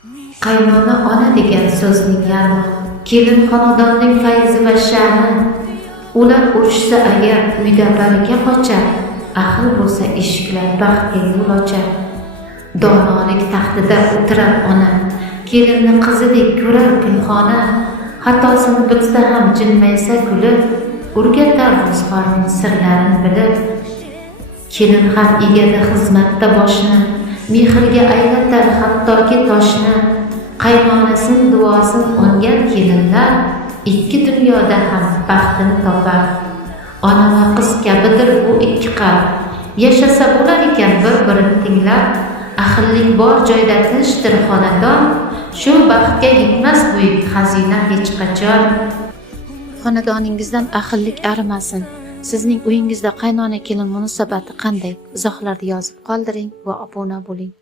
Qaynona ona degan so'zning yarmi, kelin xonadonning fayzi va sha'ni. Ular urushsa agar uyda baraka qochar, ahil bo'lsa eshiklar baxtga yo'l ochar. Donolik taxtida o'tirar ona, kelinni qizidek ko'rar pinhona. Xatosini bilsa ham jilmaysa kulib, o'rgatar ro'zg'orning sirlarini bilib. Kelin ham egadi xizmatda boshni, mehrga aylatar hattoki toshni. Qaynonasining duosin olgan kelinlar ikki dunyoda ham baxtini topar. Ona va qiz kabidir bu ikki qalb, yashasa bo'lar ekan bir-birini tinglab. Ahillik bor joyda tinchdir xonadon, shu baxtga yetmas buyuk xazina hech qachon. Xonadoningizdan ahillik arimasin. Sizning uyingizda qaynona kelin munosabati qanday? Izohlarda yozib qoldiring va obuna bo'ling.